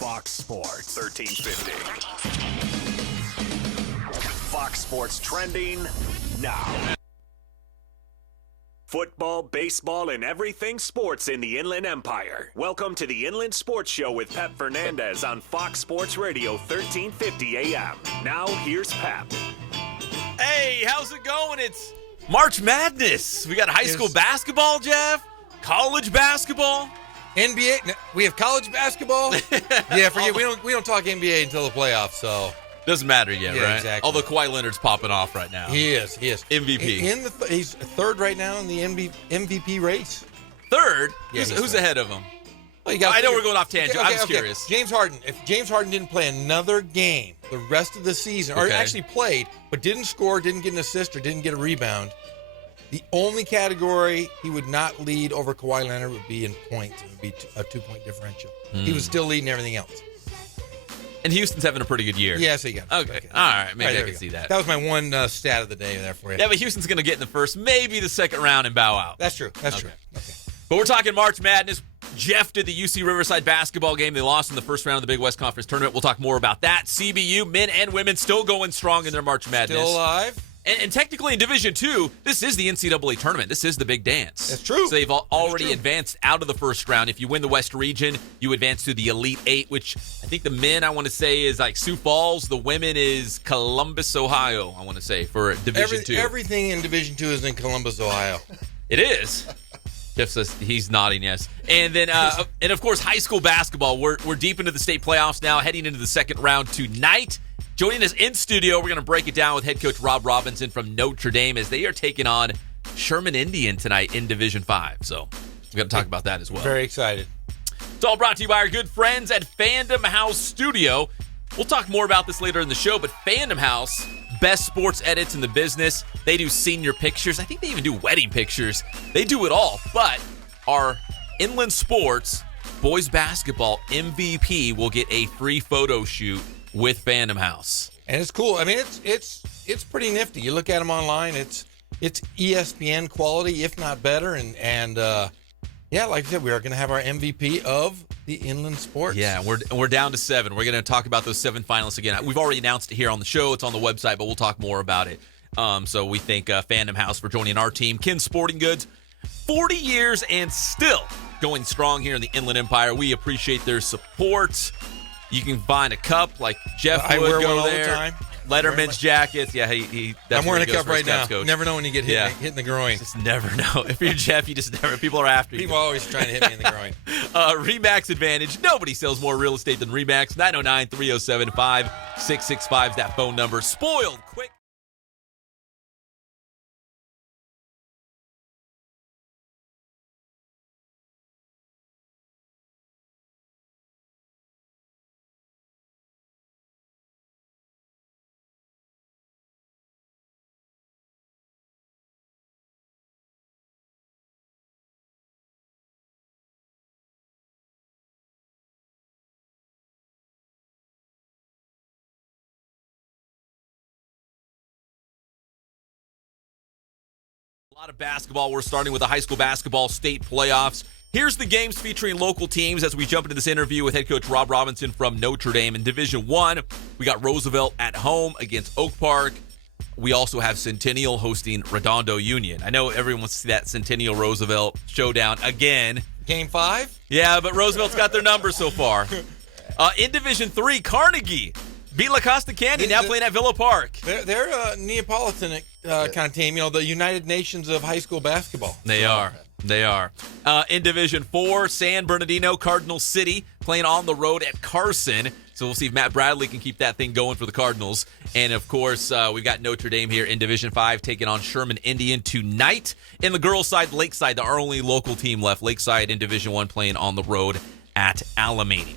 Fox Sports 1350. Fox Sports trending now. Football, baseball, and everything sports in the Inland Empire. Welcome to the Inland Sports Show with Pep Fernandez on Fox Sports Radio 1350 AM. Now, here's Pep. Hey, how's it going? It's March Madness. We got high school basketball, Jeff. College basketball. NBA. No, we have college basketball. Yeah, forget we don't talk NBA until the playoffs. So doesn't matter yet, yeah, right? Exactly. Although Kawhi Leonard's popping off right now. He is. MVP. He's third right now in the MVP race. Third? Yeah, who's ahead of him? Well, I know we're going off tangent. Okay, I'm just curious. James Harden. If James Harden didn't play another game the rest of the season, or actually played but didn't score, didn't get an assist, or didn't get a rebound, the only category he would not lead over Kawhi Leonard would be in points. It would be a 2-point differential. He was still leading everything else. And Houston's having a pretty good year. Yes, he got. Okay. All right. Maybe I can see that. That was my one stat of the day there for you. Yeah, but Houston's going to get in the first, maybe the second round and bow out. That's true. That's true. Okay. But we're talking March Madness. Jeff did the UC Riverside basketball game. They lost in the first round of the Big West Conference Tournament. We'll talk more about that. CBU, men and women, still going strong in their March Madness. Still alive. And technically in Division II, this is the NCAA tournament. This is the big dance. That's true. So they've already advanced out of the first round. If you win the West region, you advance to the Elite Eight, which I think the men, I want to say, is like Sioux Falls. The women is Columbus, Ohio, I want to say, for Division II. Everything in Division II is in Columbus, Ohio. It is. Jeff says he's nodding yes. And then, and of course, high school basketball. We're deep into the state playoffs now, heading into the second round tonight. Joining us in studio, we're going to break it down with head coach Rob Robinson from Notre Dame as they are taking on Sherman Indian tonight in Division 5. So we're going to talk about that as well. Very excited. It's all brought to you by our good friends at Fandom House Studio. We'll talk more about this later in the show, but Fandom House, best sports edits in the business. They do senior pictures. I think they even do wedding pictures. They do it all. But our Inland Sports boys basketball MVP will get a free photo shoot with Fandom House. And it's cool. I mean, it's pretty nifty. You look at them online, it's ESPN quality, if not better. And yeah, like I said, we are going to have our MVP of the Inland Sports. Yeah, we're down to 7. We're going to talk about those 7 finalists again. We've already announced it here on the show. It's on the website, but we'll talk more about it. So we thank Fandom House for joining our team. Ken Sporting Goods, 40 years and still going strong here in the Inland Empire. We appreciate their support. You can find a cup like Jeff would. I wear go one there. all the time. Letterman's jackets. Yeah, that's I'm wearing a goes cup right now. Coach. Never know when you get hit in the groin. Just never know. If you're Jeff, you just never. People are after you. People are always trying to hit me in the groin. Remax Advantage. Nobody sells more real estate than Remax. 909-307-5665 is that phone number. Spoiled quick. A lot of basketball. We're starting with the high school basketball state playoffs. Here's the games featuring local teams as we jump into this interview with head coach Rob Robinson from Notre Dame. In Division I, we got Roosevelt at home against Oak Park. We also have Centennial hosting Redondo Union. I know everyone wants to see that Centennial Roosevelt showdown again. Game 5? Yeah, but Roosevelt's got their number so far. In Division III, Carnegie beat La Costa Candy, now playing at Villa Park. They're a Neapolitan kind of team, the United Nations of high school basketball. They are. In Division 4, San Bernardino, Cardinal City playing on the road at Carson. So we'll see if Matt Bradley can keep that thing going for the Cardinals. And, of course, we've got Notre Dame here in Division 5 taking on Sherman Indian tonight. In the girls' side, Lakeside, our only local team left. Lakeside in Division 1 playing on the road at Alamany.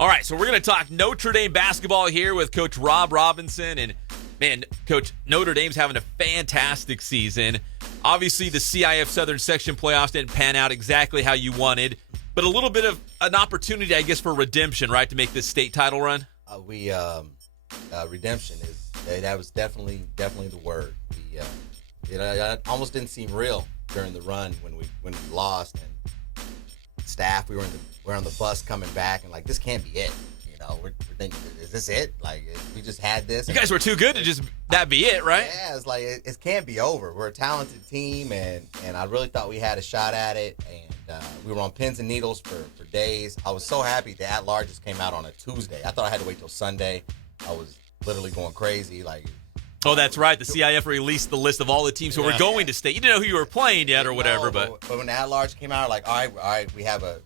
All right, so we're going to talk Notre Dame basketball here with Coach Rob Robinson. And, man, Coach, Notre Dame's having a fantastic season. Obviously, the CIF Southern Section playoffs didn't pan out exactly how you wanted, but a little bit of an opportunity, I guess, for redemption, right, to make this state title run? Redemption is That was definitely the word. It almost didn't seem real during the run when we lost, and staff, we're on the bus coming back, and like, this can't be it. We're thinking, is this it? Like, we just had this. You guys were too good to just that be it, right? Yeah, it's like it can't be over. We're a talented team, and I really thought we had a shot at it, and we were on pins and needles for days. I was so happy the at-larges came out on a Tuesday. I thought I had to wait till Sunday. I was literally going crazy. Like, oh, that's right. The CIF released the list of all the teams who were going to state. You didn't know who you were playing yet or whatever, but when the at-large came out, like, all right, we have a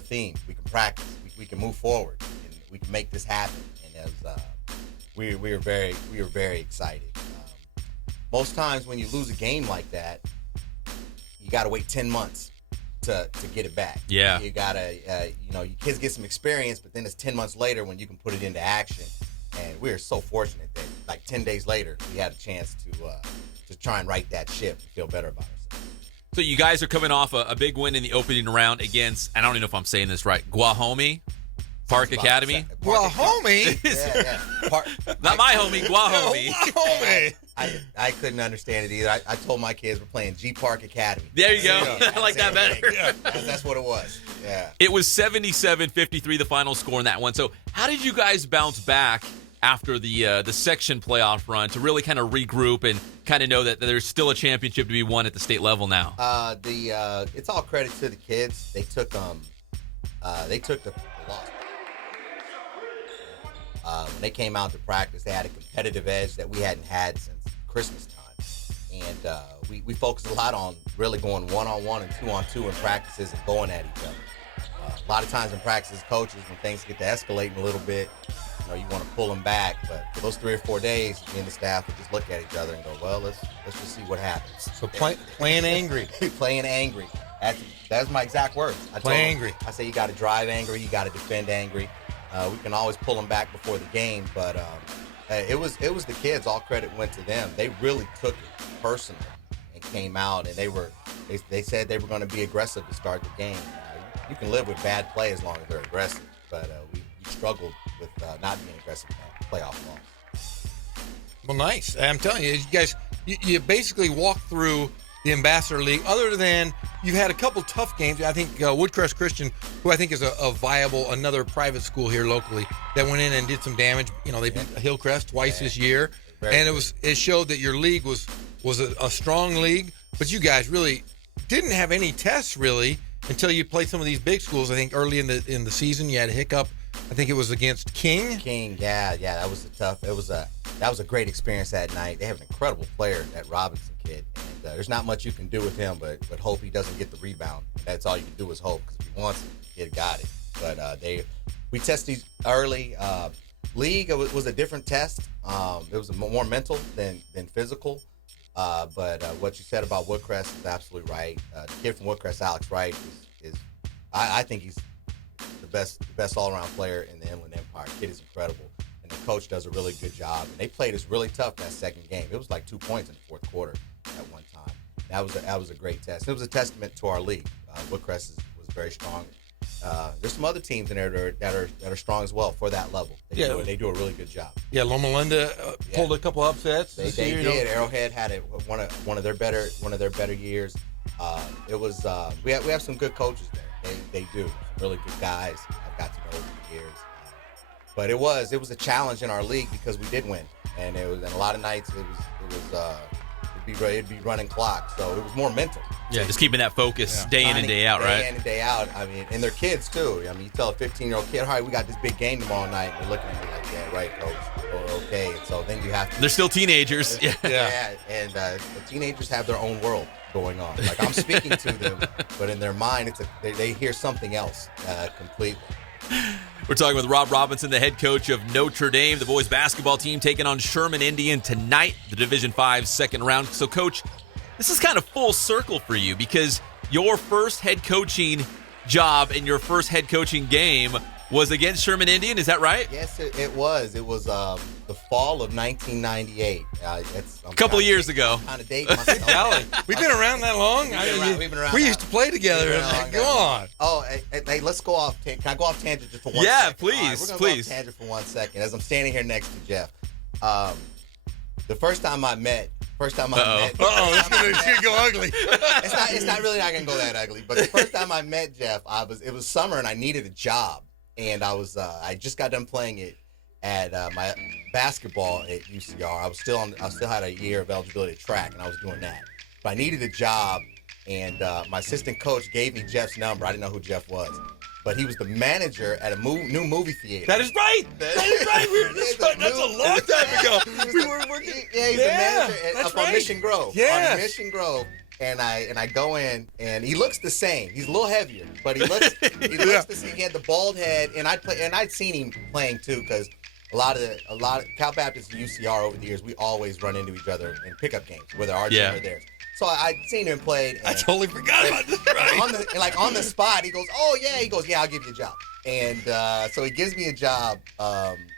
theme. We can practice. We can move forward. We can make this happen. And it was, we were very excited. Most times when you lose a game like that, you got to wait 10 months to get it back. Yeah. You got to, your kids get some experience, but then it's 10 months later when you can put it into action. And we were so fortunate that, like, 10 days later, we had a chance to try and right that ship and feel better about ourselves. So you guys are coming off a big win in the opening round against, I don't even know if I'm saying this right, Guahomie Park Academy. Guahomie? Yeah. Not my homie, Guahomie. Guahomie. I couldn't understand it either. I told my kids we're playing G Park Academy. There you go. I like that better. Yeah, that's what it was. Yeah. It was 77-53 the final score in that one. So how did you guys bounce back after the section playoff run to really kind of regroup and kind of know that there's still a championship to be won at the state level now? It's all credit to the kids. They took the loss. When they came out to practice, they had a competitive edge that we hadn't had since Christmas time. And we focused a lot on really going one-on-one and two-on-two in practices and going at each other. A lot of times in practices, coaches, when things get to escalating a little bit, you want to pull them back. But for those 3 or 4 days, me and the staff would just look at each other and go, well, let's just see what happens. So playing angry. Playing angry. That's my exact words. Play angry. I say you got to drive angry. You got to defend angry. We can always pull them back before the game, but it was the kids. All credit went to them. They really took it personally and came out, and they said they were going to be aggressive to start the game. You can live with bad play as long as they're aggressive, but we struggled with not being aggressive in that playoff loss. Well, nice. I'm telling you, you guys, you basically walked through the Ambassador League, other than you've had a couple tough games. I think Woodcrest Christian, who I think is a viable, another private school here locally, that went in and did some damage. They beat Hillcrest twice this year. And it showed that your league was a strong league, but you guys really didn't have any tests really until you played some of these big schools. I think early in the season you had a hiccup. I think it was against King. Yeah, that was that was a great experience that night. They have an incredible player, that Robinson kid, and there's not much you can do with him, but hope he doesn't get the rebound. That's all you can do is hope, because if he wants it, he got it. But we tested these early. League, it was a different test. It was more mental than physical. But what you said about Woodcrest is absolutely right. The kid from Woodcrest, Alex Wright, is I think he's the best all-around player in the Inland Empire. The kid is incredible, and the coach does a really good job. And they played us really tough that second game. It was like 2 points in the fourth quarter at one time. That was a great test. It was a testament to our league. Woodcrest was very strong. There's some other teams in there that are strong as well for that level. They do a really good job. Yeah, Loma Linda pulled a couple upsets. They did. Arrowhead had one of their better years. It was we have some good coaches there. They do some really good guys. I've got to know over the years. But it was a challenge in our league because we did win, and a lot of nights it'd be running clock, so it was more mental. Yeah, just keeping that focus day in and day out, right? Day in and day out. I mean, and their kids too. I mean, you tell a 15-year-old kid, all right, we got this big game tomorrow night, and they're looking at me like, yeah, right, coach. Oh, okay. And so then you have to. They're still teenagers. Yeah. And the teenagers have their own world going on. Like, I'm speaking to them, but in their mind, they hear something else completely. We're talking with Rob Robinson, the head coach of Notre Dame, the boys basketball team taking on Sherman Indian tonight, the Division V second round. So, Coach, this is kind of full circle for you because your first head coaching job and your first head coaching game was against Sherman Indian. Is that right? Yes, it was. It was the fall of 1998. A couple of years ago. I'm kind of dating myself. We've been around that long? We've been around. We used to play together. Go on. Oh, hey, let's go off. Can I go off tangent just for one second? Yeah, please. All right, we're going to go off tangent for 1 second as I'm standing here next to Jeff. The first time I met. It's gonna go ugly. It's not really not gonna go that ugly. But the first time I met Jeff, it was summer and I needed a job, and I just got done playing it at my basketball at UCR. I still had a year of eligibility at track, and I was doing that. But I needed a job, and my assistant coach gave me Jeff's number. I didn't know who Jeff was, but he was the manager at a new movie theater. That is right. That's a long time ago. We were working. He's the manager up on Mission Grove. Yes. On Mission Grove. And I go in, and he looks the same. He's a little heavier, but he looks the same. He had the bald head, and I'd seen him playing too, because a lot of Cal Baptist and UCR over the years, we always run into each other in pickup games, whether our team or theirs. So I'd seen him play. I totally forgot about this. Right. On the spot, he goes, "Oh yeah," he goes, "Yeah, I'll give you a job." And so he gives me a job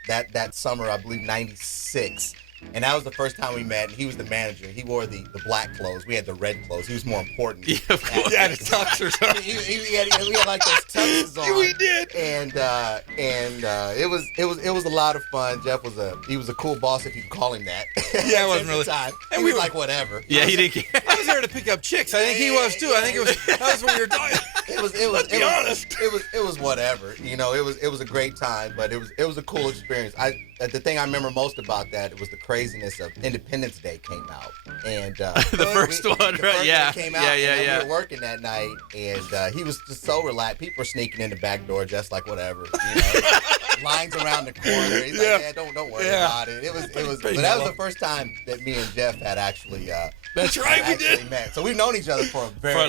that summer, I believe '96. And that was the first time we met, and he was the manager. He wore the black clothes. We had the red clothes. He was more important. Yeah, of course. Yeah, the tux or something. We had like those tuxes on. We did. And it was a lot of fun. Jeff was a cool boss, if you can call him that. Yeah, it wasn't really. Time. And we were like, whatever. Yeah, he didn't care. I was there to pick up chicks. I think he was too. I think that was what we were doing. It was whatever. You know, it was a great time, but it was a cool experience. The thing I remember most about that was the craziness of Independence Day came out, and the first one came out. Yeah. We were working that night, and he was just so relaxed. People were sneaking in the back door, just like whatever. You know, lines around the corner. He's like, "Yeah, don't worry about it." It was. But that was the first time that me and Jeff had actually. That's right, we did. Met. So we've known each other for a very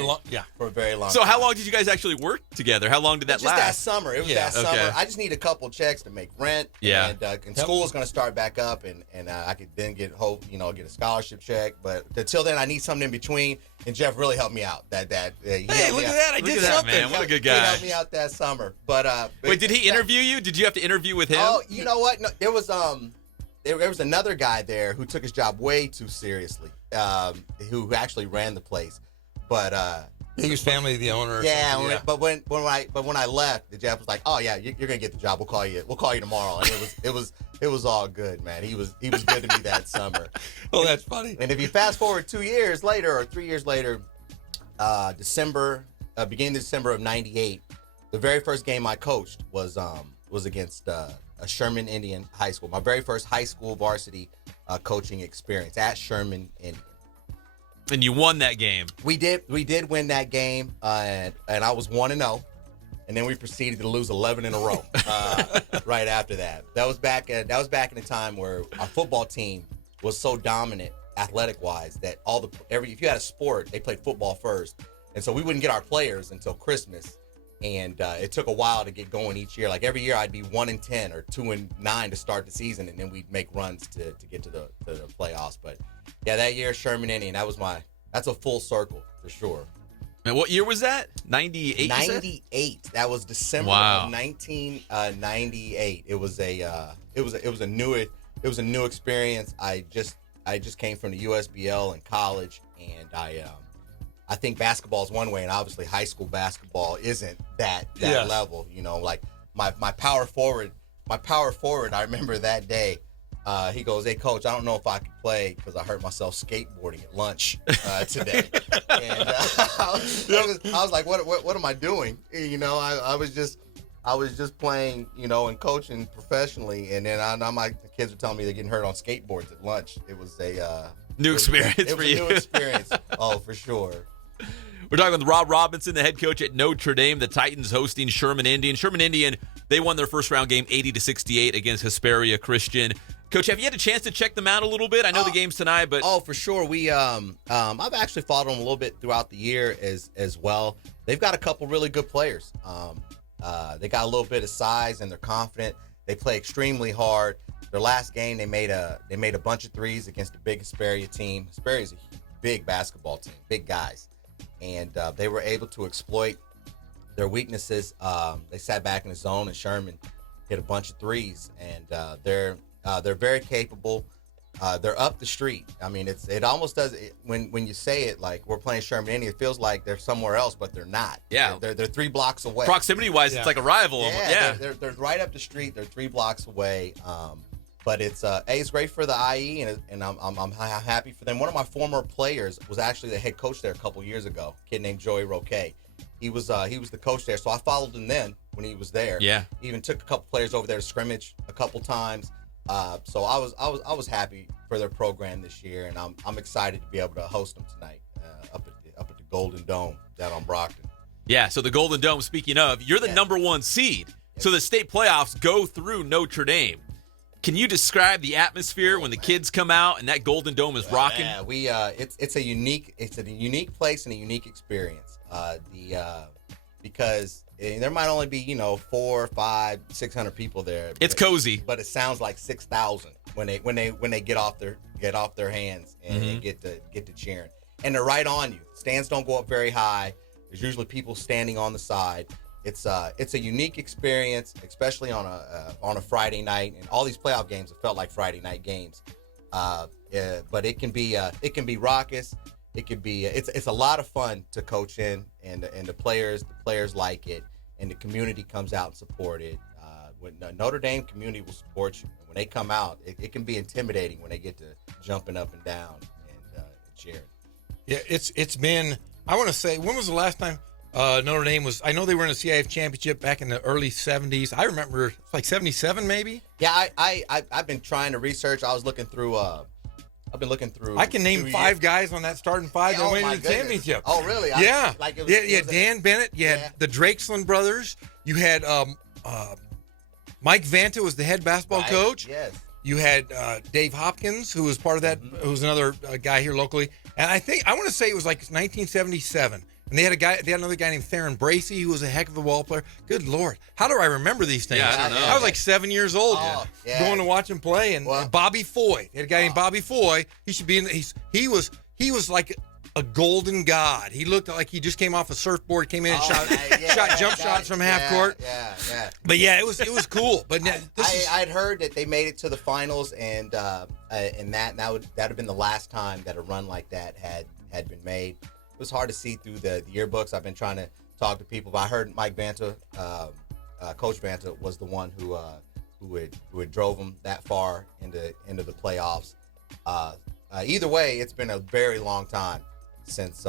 long. So how long did you guys actually work together? How long did that last? Just that summer. It was that summer. Okay. I just need a couple checks to make rent. Yeah. And school is going to start back up, and I could then get a scholarship check. But until then, I need something in between. And Jeff really helped me out. Hey, look at that! I did something. Man. What a good guy. He helped me out that summer. But wait, did he interview you? Did you have to interview with him? Oh, you know what? No, there was another guy there who took his job way too seriously. Who actually ran the place, but he was family of the owner. Or yeah. But when I left, the Jeff was like, "Oh yeah, you're gonna get the job. We'll call you tomorrow." And it was all good, man. He was good to me that summer. Oh, that's funny. And if you fast forward 2 years later or 3 years later, beginning of December of '98, the very first game I coached was against a Sherman Indian High School. My very first high school varsity coaching experience at Sherman Indian. And you won that game. We did win that game, and I was 1-0, and then we proceeded to lose 11 in a row right after that. That was back in a time where our football team was so dominant athletic wise that if you had a sport, they played football first, and so we wouldn't get our players until Christmas. And it took a while to get going each year. Like every year, I'd be 1-10 or 2-9 to start the season, and then we'd make runs to get to the playoffs. But yeah, that year, Sherman Indian, that's a full circle for sure. And what year was that? 98. 98. That was December of 1998. It was a new experience. I just came from the USBL in college, and I think basketball is one way, and obviously high school basketball isn't that level. You know, like my power forward. I remember that day. He goes, "Hey, coach, I don't know if I can play because I hurt myself skateboarding at lunch today." And I was like, "What am I doing?" You know, I was just playing, you know, and coaching professionally, and then the kids are telling me they're getting hurt on skateboards at lunch. It was a new experience for you. New experience. Oh, for sure. We're talking with Rob Robinson, the head coach at Notre Dame. The Titans hosting Sherman Indian. Sherman Indian, they won their first round game 80-68 against Hesperia Christian. Coach, have you had a chance to check them out a little bit? I know the game's tonight, but for sure. We I've actually followed them a little bit throughout the year as well. They've got a couple really good players. They got a little bit of size and they're confident. They play extremely hard. Their last game, they made a bunch of threes against a big Hesperia team. Hesperia is a big basketball team, big guys, and they were able to exploit their weaknesses. They sat back in the zone, and Sherman hit a bunch of threes, and they're very capable. They're up the street. I mean, it almost does when you say it like we're playing Sherman Indian. It feels like they're somewhere else, but they're not. Yeah, they're 3 blocks away. Proximity wise, it's like a rival. Yeah, they're right up the street. They're 3 blocks away. But it's great for the IE, and I'm happy for them. One of my former players was actually the head coach there a couple years ago. A kid named Joey Roque. He was the coach there, so I followed him then when he was there. Yeah. He even took a couple players over there to scrimmage a couple times. So I was happy for their program this year, and I'm excited to be able to host them tonight up at the Golden Dome down on Brockton. Yeah. So the Golden Dome. Speaking of, you're the number 1 seed. So the state playoffs go through Notre Dame. Can you describe the atmosphere when the kids come out and that Golden Dome is rocking? Yeah, it's a unique place and a unique experience. Because there might only be 400, 500, 600 people there. It's cozy, but it sounds like 6,000 when they get off their hands and get to cheering. And they're right on you. Stands don't go up very high. There's usually people standing on the side. It's a unique experience, especially on a Friday night, and all these playoff games have felt like Friday night games. But it can be raucous. It can be it's a lot of fun to coach in, and the players like it, and the community comes out and support it. When the Notre Dame community will support you, and when they come out, it can be intimidating when they get to jumping up and down and cheering. Yeah, it's been. I want to say, when was the last time Notre Dame was? I know they were in the CIF championship back in the early '70s. I remember it's like '77, maybe. Yeah, I've been trying to research. I was looking through. I've been looking through. I can name 5 guys on that starting 5 that went into the championship. Oh, really? Yeah. Dan Bennett. You had the Drakeslin brothers. You had Mike Vanta was the head basketball coach. Yes. You had Dave Hopkins, who was part of that, who was another guy here locally. And I want to say it was like 1977. And they had another guy named Theron Bracey, who was a heck of a ball player. Good Lord. How do I remember these things? Yeah, I don't know. I was like 7 years old going to watch him play. And Bobby Foy. They had a guy named Bobby Foy. He should be in he was like a golden god. He looked like he just came off a surfboard, came in and shot jump shots from half court. Yeah. But yeah, it was cool. But I'd heard that they made it to the finals, and that would have been the last time that a run like that had been made. It was hard to see through the yearbooks. I've been trying to talk to people, but I heard Mike Vanta, Coach Vanta, was the one who had drove them that far into the playoffs. Either way, it's been a very long time since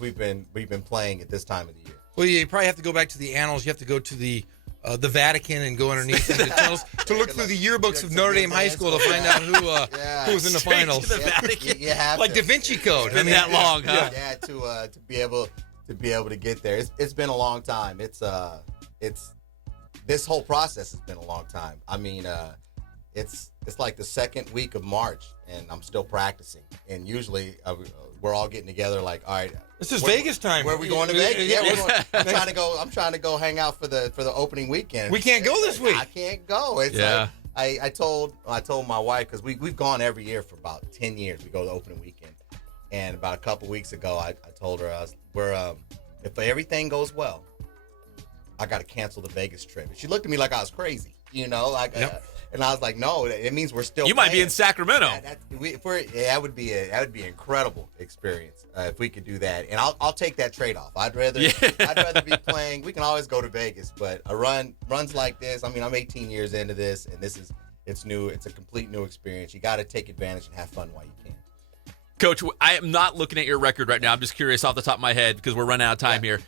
we've been playing at this time of the year. Well, you probably have to go back to the annals. You have to go to the Vatican and go underneath the tunnels to look through the yearbooks of Notre Dame High School to find out who was in the finals. To the Vatican. You have like to. Da Vinci Code. Been that long, huh? Yeah, to be able to get there. It's been a long time. It's this whole process has been a long time. I mean, it's like the second week of March, and I'm still practicing. And usually we're all getting together like, all right, this is Vegas time. Where are we going to Vegas? Yeah, I'm trying to go hang out for the opening weekend. We can't go this week. I can't go. It's like, I told my wife, because we've gone every year for about 10 years. We go to the opening weekend, and about a couple weeks ago, I told her if everything goes well, I got to cancel the Vegas trip. And she looked at me like I was crazy, and I was like, no, it means we're still. You might be in Sacramento. That would be an incredible experience if we could do that. And I'll take that trade off. I'd rather be playing. We can always go to Vegas, but runs like this. I mean, I'm 18 years into this, and it's new. It's a complete new experience. You got to take advantage and have fun while you can. Coach, I am not looking at your record right now. I'm just curious off the top of my head because we're running out of time here.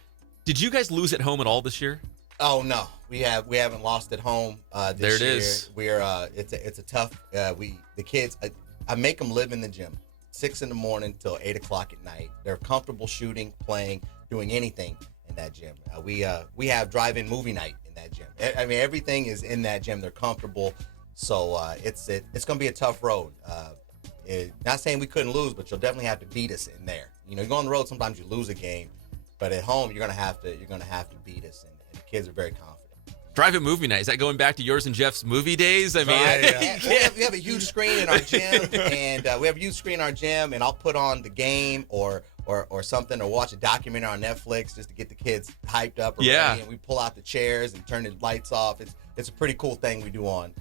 Did you guys lose at home at all this year? Oh no, we haven't lost at home this year. There it is. We're it's a tough. The kids, I make them live in the gym, 6 a.m. till 8 o'clock at night. They're comfortable shooting, playing, doing anything in that gym. We have drive-in movie night in that gym. I mean, everything is in that gym. They're comfortable, so it's going to be a tough road. Not saying we couldn't lose, but you'll definitely have to beat us in there. You go on the road, sometimes you lose a game, but at home you're going to have to beat us. And the kids are very confident. Drive-in movie night. Is that going back to yours and Jeff's movie days? I mean, we have a huge screen in our gym, and I'll put on the game or something, or watch a documentary on Netflix just to get the kids hyped up. Ready, and we pull out the chairs and turn the lights off. It's a pretty cool thing we do on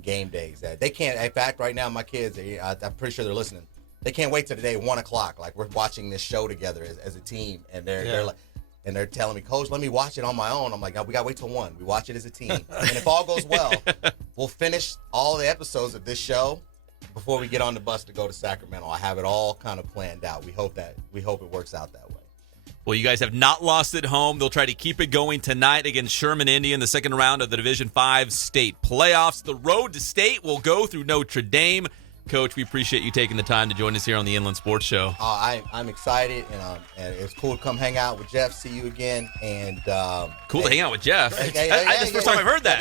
game days. They can't. In fact, right now my kids, I'm pretty sure they're listening. They can't wait till the day 1 o'clock. Like we're watching this show together as a team, and they're like. and they're telling me, Coach, let me watch it on my own. I'm like, no, we got to wait till 1. We watch it as a team. And if all goes well, we'll finish all the episodes of this show before we get on the bus to go to Sacramento. I have it all kind of planned out. We hope it works out that way. Well, you guys have not lost at home. They'll try to keep it going tonight against Sherman, Indy in the second round of the Division V state playoffs. The road to state will go through Notre Dame. Coach, we appreciate you taking the time to join us here on the Inland Sports Show. I'm excited, and it's cool to come hang out with Jeff, see you again. And cool to hang out with Jeff. That's the first time I've heard that.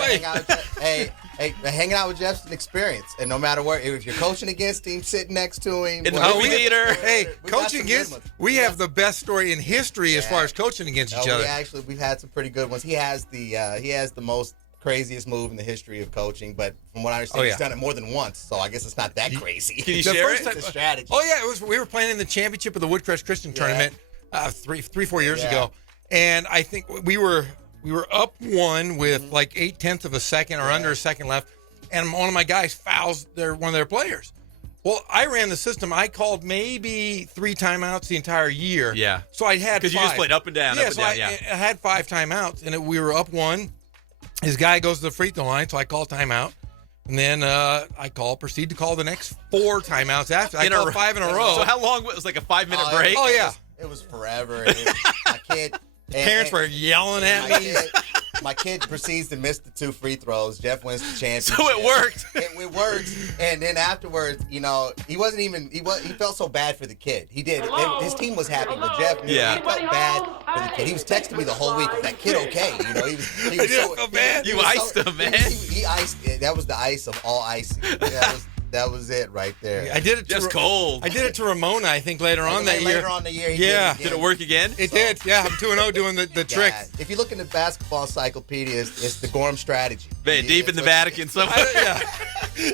Hanging out with Jeff's an experience, and no matter where, if you're coaching against him, sitting next to him. In the movie theater. Hey, coaching against, we have the best story in history as far as coaching against each other. We've had some pretty good ones. He has the most craziest move in the history of coaching, but from what I understand, he's done it more than once, so I guess it's not that crazy. Can you share it? It's a strategy. Oh yeah, we were playing in the championship of the Woodcrest Christian tournament 4 years ago, and I think we were up 1 with like 0.8 of a second or under a second left, and one of my guys fouls one of their players. Well, I ran the system. I called maybe 3 timeouts the entire year. Yeah. So I had 5. Because you just played up and down, I had 5 timeouts, and we were up 1. His guy goes to the free throw line, so I call timeout. And then proceed to call the next 4 timeouts after. I called 5 in a row. So how long? It was like a 5-minute break? Oh, yeah. It was forever. My kid. Parents were yelling at me. My kid proceeds to miss the 2 free throws. Jeff wins the championship. So it worked. It worked. And then afterwards, he felt so bad for the kid. He did. His team was happy, but Jeff knew he felt bad for the kid. He was texting me the whole week. Is that kid okay? He was so bad. You iced him, man. He iced. That was the ice of all icing. That was it right there. I did it just cold. I did it to Ramona, I think, later on that year. Later on the year, he did it work again? It did. Yeah, I'm 2-0 doing the trick. If you look in the basketball encyclopedia, it's the Gorham strategy. Man, deep in the Vatican somewhere.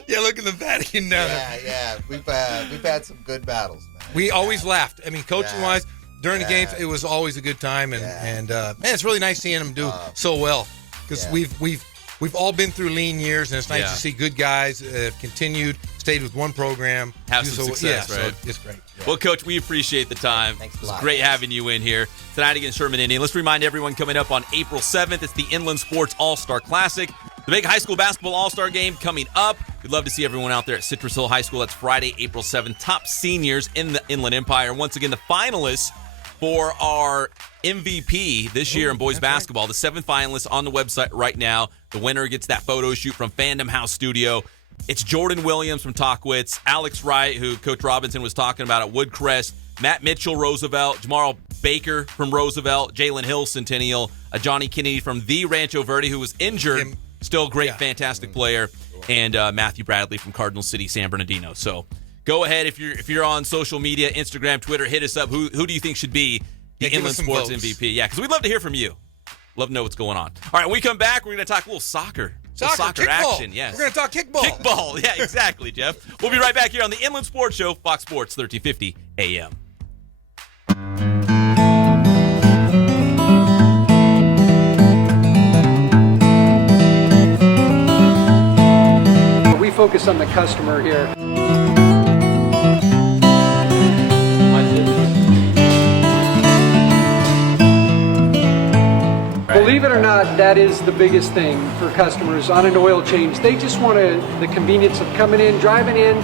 Yeah, look in the Vatican down there. Yeah. We've had some good battles, man. We always laughed. I mean, coaching-wise, during the games, it was always a good time. And man, it's really nice seeing them do so well because we've all been through lean years, and it's nice to see good guys continued, stayed with one program. Have some success, right? So it's great. Yeah. Well, Coach, we appreciate the time. Thanks a It's lot. great having you in here tonight against Sherman, Indiana. Let's remind everyone coming up on April 7th, it's the Inland Sports All-Star Classic. The big high school basketball all-star game coming up. We'd love to see everyone out there at Citrus Hill High School. That's Friday, April 7th. Top seniors in the Inland Empire. Once again, the finalists for our MVP this year in boys basketball. The 7 finalists on the website right now. The winner gets that photo shoot from Fandom House Studio. It's Jordan Williams from Talkwitz, Alex Wright, who Coach Robinson was talking about at Woodcrest, Matt Mitchell, Roosevelt, Jamarl Baker from Roosevelt, Jalen Hill, Centennial, Johnny Kennedy from the Rancho Verde, who was injured, still a great, fantastic player, and Matthew Bradley from Cardinal City, San Bernardino. So go ahead, if you're on social media, Instagram, Twitter, hit us up. Who do you think should be the Inland Sports votes. MVP? Yeah, because we'd love to hear from you. Love to know what's going on. All right, when we come back, we're going to talk a little soccer. Soccer kickball. Action, yes. We're going to talk kickball. Kickball, yeah, exactly, Jeff. We'll be right back here on the Inland Sports Show, Fox Sports 1350 AM. We focus on the customer here. Believe it or not, that is the biggest thing for customers on an oil change. They just want the convenience of coming in, driving in,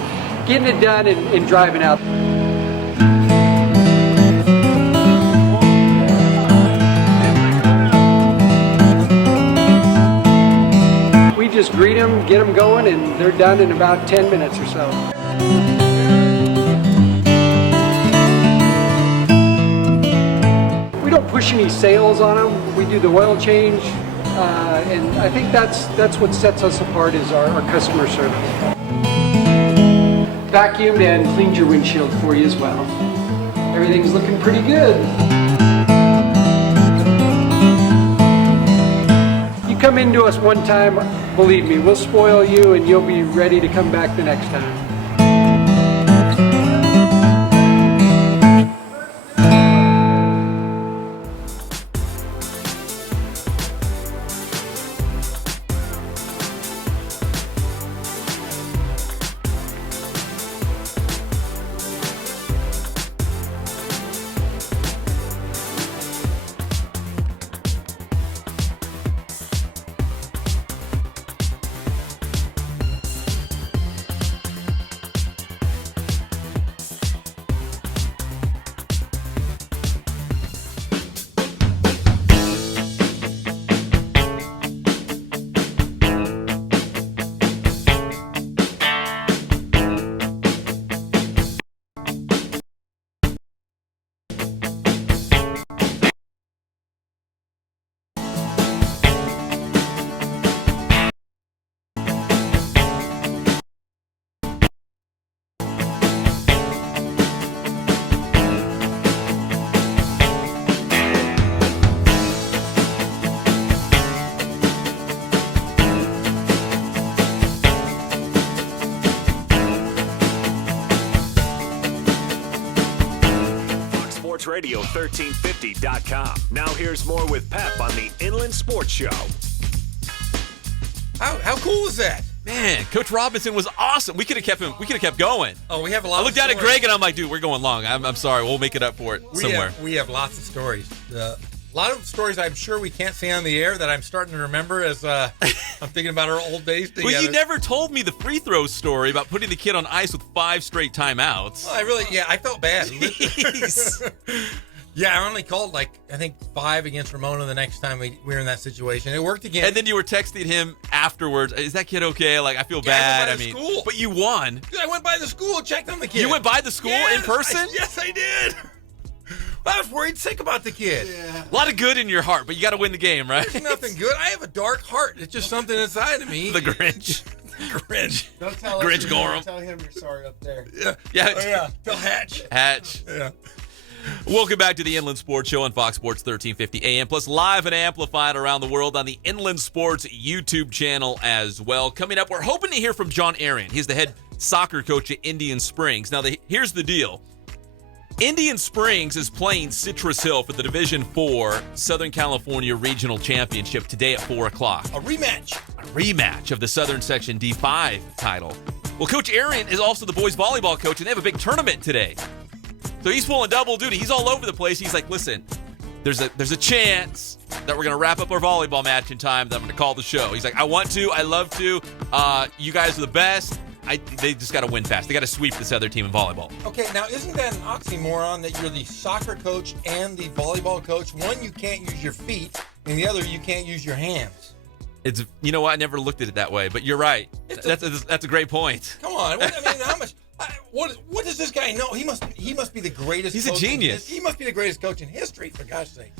getting it done, and driving out. We just greet them, get them going, and they're done in about 10 minutes or so. We don't push any sales on them. We do the oil change, and I think that's what sets us apart is our customer service. Vacuumed and cleaned your windshield for you as well. Everything's looking pretty good. You come into us one time, believe me, we'll spoil you and you'll be ready to come back the next time. FoxSportsRadio1350.com. Now here's more with Pep on the Inland Sports Show. How cool is that? Man, Coach Robinson was awesome. We could have kept him. We could have kept going. Oh, we have a lot. I looked down at Greg and I'm like, dude, we're going long. I'm sorry. We'll make it up for it somewhere. We have lots of stories. A lot of stories I'm sure we can't say on the air that I'm starting to remember as I'm thinking about our old days together. Well, you never told me the free throw story about putting the kid on ice with 5 straight timeouts. Well, I felt bad. Jeez. Yeah, I only called I think 5 against Ramona the next time we were in that situation. It worked again. And then you were texting him afterwards. Is that kid okay? I feel bad. I went by the school. But you won. Dude, I went by the school, checked on the kid. You went by the school in person? Yes, I did. I was worried sick about the kid. Yeah. A lot of good in your heart, but you got to win the game, right? There's nothing good. I have a dark heart. It's just something inside of me. The Grinch. Grinch. Don't tell Grinch Gorham. Tell him you're sorry up there. Yeah. Oh, yeah. Tell Hatch. Yeah. Welcome back to the Inland Sports Show on Fox Sports 1350 AM, plus live and amplified around the world on the Inland Sports YouTube channel as well. Coming up, we're hoping to hear from John Arian. He's the head soccer coach at Indian Springs. Now, here's the deal. Indian Springs is playing Citrus Hill for the Division IV Southern California Regional Championship today at 4 o'clock. A rematch. A rematch of the Southern Section D5 title. Well, Coach Arian is also the boys volleyball coach, and they have a big tournament today. So he's pulling double duty. He's all over the place. He's like, listen, there's a chance that we're going to wrap up our volleyball match in time that I'm going to call the show. He's like, I want to. I love to. You guys are the best. They just got to win fast. They got to sweep this other team in volleyball. Okay, now isn't that an oxymoron that you're the soccer coach and the volleyball coach? One, you can't use your feet, and the other, you can't use your hands. It's, you know what? I never looked at it that way, but you're right. That's a great point. Come on. How much? What does this guy know? He must be the greatest. He's a genius. He must be the greatest coach in history, for gosh sake.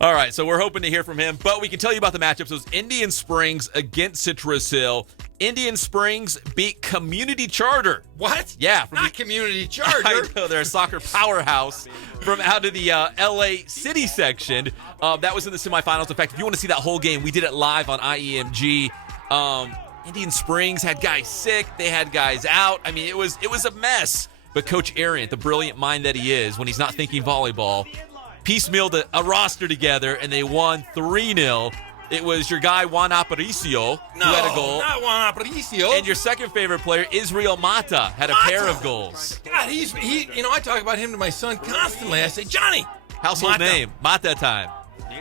All right, so we're hoping to hear from him, but we can tell you about the matchups. So it's Indian Springs against Citrus Hill. Indian Springs beat Community Charter. What? Yeah. Not Community Charter. I know, they're a soccer powerhouse from out of the LA City section. That was in the semifinals. In fact, if you want to see that whole game, we did it live on IEMG. Indian Springs had guys sick. They had guys out. I mean, it was a mess. But Coach Arian, the brilliant mind that he is, when he's not thinking volleyball, piecemealed a roster together, and they won 3-0. It was your guy, Juan Aparicio, who had a goal. Not Juan Aparicio. And your second favorite player, Israel Mata, had a pair of goals. God, I talk about him to my son constantly. I say, Johnny. Household name, Mata time.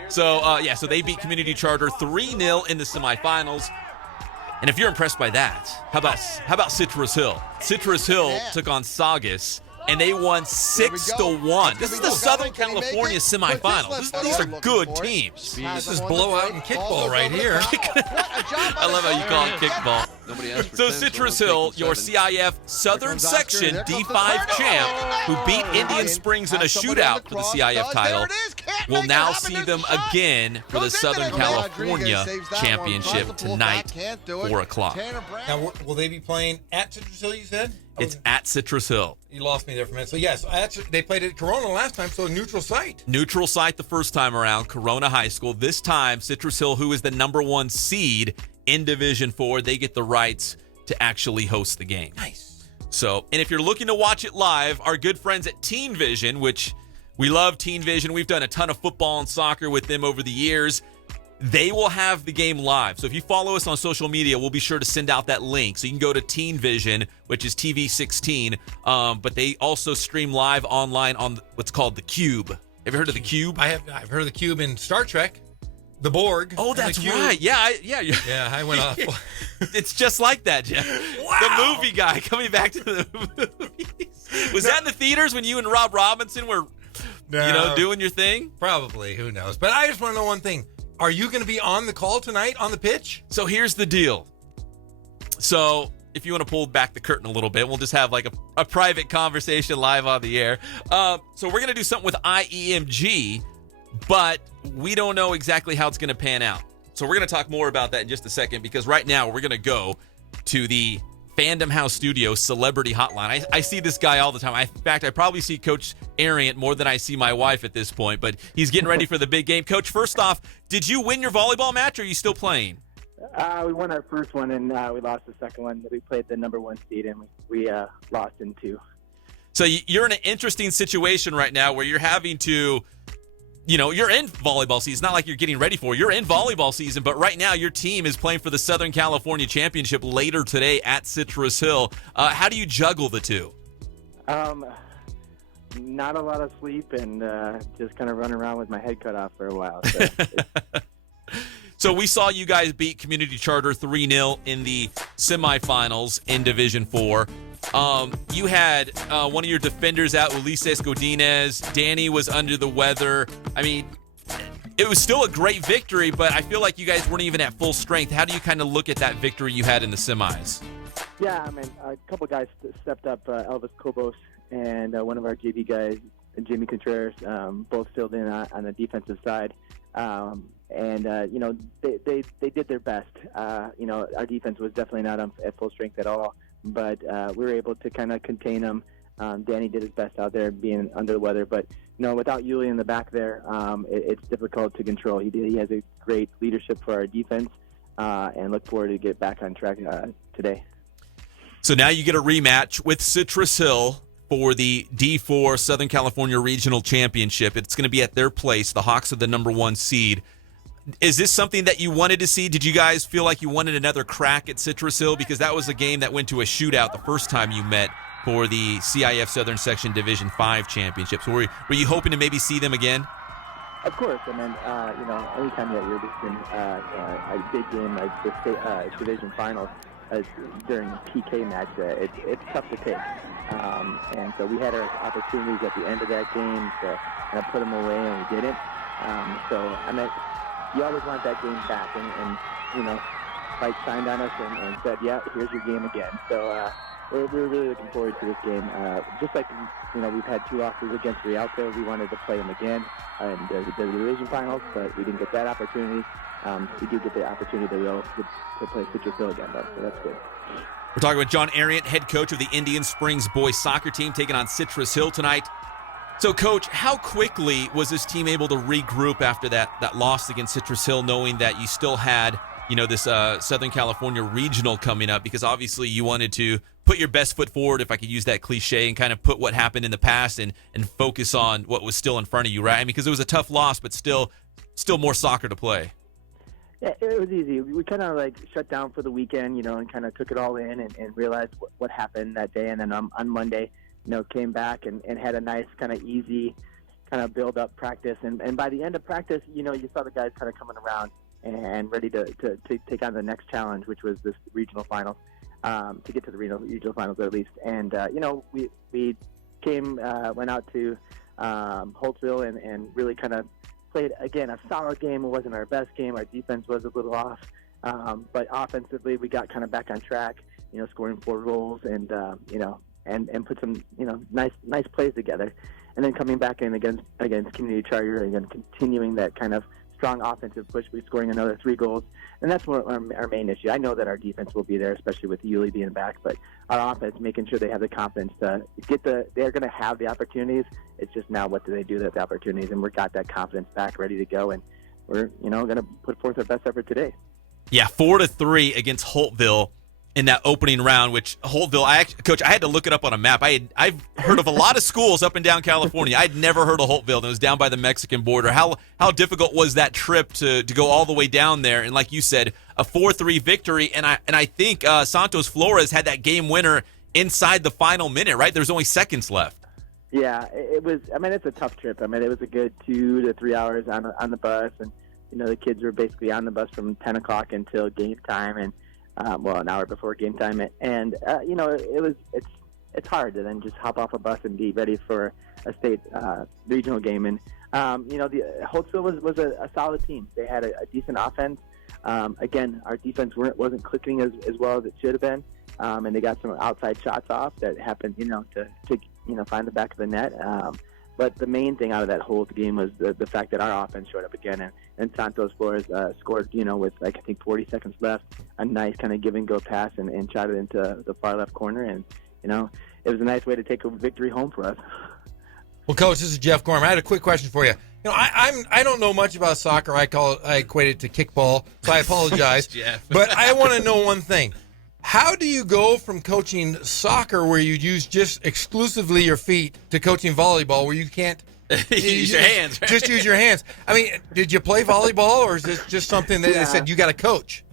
So, so they beat Community Charter 3-0 in the semifinals. And if you're impressed by that, how about Citrus Hill? Citrus Hill took on Saugus, and they won 6-1. This is the Southern California semifinals. These are good teams. This is blowout and kickball right here. I love how you call it kickball. So Citrus Hill, your CIF Southern Section D5 champ, who beat Indian Springs in a shootout for the CIF title, will now see them again for the Southern California Championship tonight, 4 o'clock. Now, will they be playing at Citrus Hill, you said? It's at Citrus Hill. You lost me there for a minute. So, yes, they played at Corona last time, so a neutral site. Neutral site the first time around, Corona High School. This time, Citrus Hill, who is the number 1 seed in Division 4, they get the rights to actually host the game. Nice. So, and if you're looking to watch it live, our good friends at Teen Vision, which we love Teen Vision. We've done a ton of football and soccer with them over the years. They will have the game live. So if you follow us on social media, we'll be sure to send out that link. So you can go to Teen Vision, which is TV16. But they also stream live online on what's called the Cube. Have you heard of the Cube? I've heard of the Cube in Star Trek. The Borg. Oh, that's right. Yeah, I went off. It's just like that, Jeff. Wow. The movie guy coming back to the movies. Was that in the theaters when you and Rob Robinson were, doing your thing? Probably. Who knows? But I just want to know one thing. Are you going to be on the call tonight on the pitch? So here's the deal. So if you want to pull back the curtain a little bit, we'll just have like a private conversation live on the air. So we're going to do something with IEMG, but we don't know exactly how it's going to pan out. So we're going to talk more about that in just a second, because right now we're going to go to the Fandom House Studio Celebrity Hotline. I see this guy all the time. In fact, I probably see Coach Arian more than I see my wife at this point, but he's getting ready for the big game. Coach, first off, did you win your volleyball match, or are you still playing? We won our first one, and we lost the second one. We played the number 1 seed, and we lost in 2. So you're in an interesting situation right now where you're having to, you're in volleyball season. It's not like you're getting ready for it. You're in volleyball season, but right now your team is playing for the Southern California Championship later today at Citrus Hill. How do you juggle the two? Not a lot of sleep and just kind of run around with my head cut off for a while. So So we saw you guys beat Community Charter 3-0 in the semifinals in Division 4. You had one of your defenders out, Ulises Godinez. Danny was under the weather. I mean, it was still a great victory, but I feel like you guys weren't even at full strength. How do you kind of look at that victory you had in the semis? yeah, I mean, a couple guys stepped up. Elvis Kobos and one of our JV guys, Jimmy Contreras, both filled in on the defensive side. They did their best. Our defense was definitely not at full strength at all, but we were able to kind of contain them. Danny did his best out there being under the weather, but without Yuli in the back there, it's difficult to control. He has a great leadership for our defense, and look forward to get back on track today. So now you get a rematch with Citrus Hill for the D4 Southern California Regional Championship. It's going to be at their place. The Hawks are the number 1 seed. Is this something that you wanted to see? Did you guys feel like you wanted another crack at Citrus Hill? Because that was a game that went to a shootout the first time you met for the CIF Southern Section Division 5 Championship. So were you hoping to maybe see them again? Of course. I mean, anytime that you're just in a big game like the state Division Finals during a PK match, it's tough to take. And so we had our opportunities at the end of that game to kind of put them away, and we didn't. You always want that game back, and Mike signed on us and said, yeah, here's your game again. So we're really looking forward to this game. Just like, we've had 2 losses against Rialto, we wanted to play them again in the division finals, but we didn't get that opportunity. We do get the opportunity to play Citrus Hill again, though, so that's good. We're talking with John Ariant, head coach of the Indian Springs boys soccer team, taking on Citrus Hill tonight. So, Coach, how quickly was this team able to regroup after that loss against Citrus Hill, knowing that you still had, this Southern California regional coming up? Because obviously you wanted to put your best foot forward, if I could use that cliche, and kind of put what happened in the past and focus on what was still in front of you, right? I mean, because it was a tough loss, but still more soccer to play. Yeah, it was easy. We kind of shut down for the weekend, and kind of took it all in and realized what happened that day. And then on Monday, came back and had a nice kind of easy kind of build up practice. And by the end of practice, you saw the guys kind of coming around and ready to take on the next challenge, which was this regional finals, to get to the regional finals at least. And, we went out to Holtzville and really kind of played, again, a solid game. It wasn't our best game. Our defense was a little off. But offensively, we got kind of back on track, scoring 4 goals and put some, nice plays together. And then coming back in against Community Charter and then continuing that kind of strong offensive push, we're scoring another 3 goals. And that's what our main issue. I know that our defense will be there, especially with Yuli being back, but our offense, making sure they have the confidence to they're going to have the opportunities. It's just now what do they do with the opportunities? And we got that confidence back, ready to go. And we're, going to put forth our best effort today. Yeah, 4-3 against Holtville in that opening round, which Holtville, Coach, I had to look it up on a map. I've heard of a lot of schools up and down California. I'd never heard of Holtville. It was down by the Mexican border. How difficult was that trip to go all the way down there? And like you said, a 4-3 victory. And I think Santos Flores had that game winner inside the final minute, right? There's only seconds left. Yeah, it was. I mean, it's a tough trip. I mean, it was a good 2 to 3 hours on the bus, and the kids were basically on the bus from 10 o'clock until game time, and an hour before game time, and it's hard to then just hop off a bus and be ready for a state regional game. And the Holtzville was a solid team. They had a decent offense. Again, our defense wasn't clicking as well as it should have been, and they got some outside shots off that happened, to find the back of the net. But the main thing out of that whole game was the fact that our offense showed up again, and Santos Flores scored, with I think 40 seconds left, a nice kind of give and go pass and shot it into the far left corner, and it was a nice way to take a victory home for us. Well, Coach, this is Jeff Gorham. I had a quick question for you. I don't know much about soccer. I equate it to kickball, so I apologize. Jeff. But I want to know one thing. How do you go from coaching soccer, where you use just exclusively your feet, to coaching volleyball, where you can't use your hands, right? Just use your hands. I mean, did you play volleyball, or is this just something that they said you got to coach?